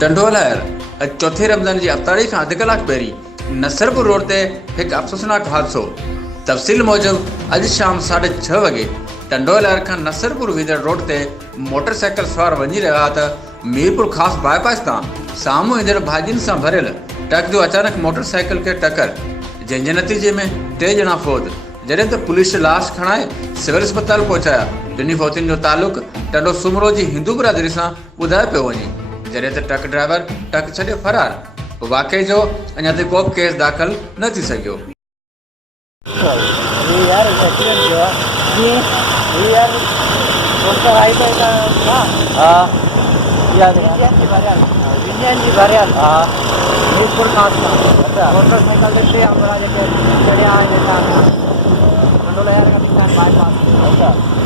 टंडोलहर चौथे रमज़ान जी अफ़्तारी का अध कलाक पहिरीं नसरपुर रोड ते एक अफ़सोसनाक हादसो। तफ़सील मूजिब अॼु शाम 6:30 वॻे टंडोलहर खां नसरपुर वेंदड़ रोड ते मोटरसाइकिल सवार वञी रहिया त मीरपुर ख़ासि बाईपास तां साम्हूं ईंदड़ भाॼियुनि सां भरियल ट्रक जो अचानक मोटरसाइकिल खे टकर, जंहिंजे नतीजे में 3 ॼणा फौत, जॾहिं त पुलिस लाश खणाए सिविल अस्पताल पहुचाया। टिनी फौतियुनि जो तालुक टंडो सुमरो जी हिंदू बिरादरी सां ॿुधायो पियो वञे, जॾहिं त ट्रक ड्राइवर ट्रक छॾे फरार। वाक़े जो अञा ताईं को केस दाख़िल न थी सघियो।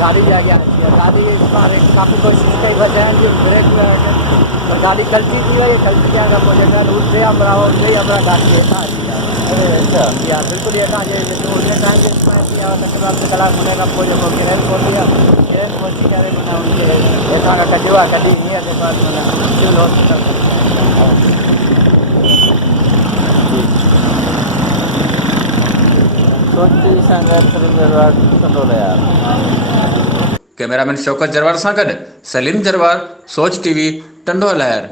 गाड़ी जा गया, गाड़ी काफ़ी कोशिश कई बचाने की, ब्रेक तो गाड़ी गलती थी वही गलती क्या मुझे रूट से हमारा हो गई हमारा गाड़ी ऐसा या बिल्कुल ये कहा उन्हें टाइम तकरीबन कलाक होने का कोई किरण खोल दिया, किरण पहुँची करे मैंने उनके ऐसा का कटिवा कटी नहीं है बाद मैंने सिविल हॉस्पिटल कैमरामैन शौकत जरवार सां गॾु सलीम जरवार, सोच टीवी, टंडोलहर।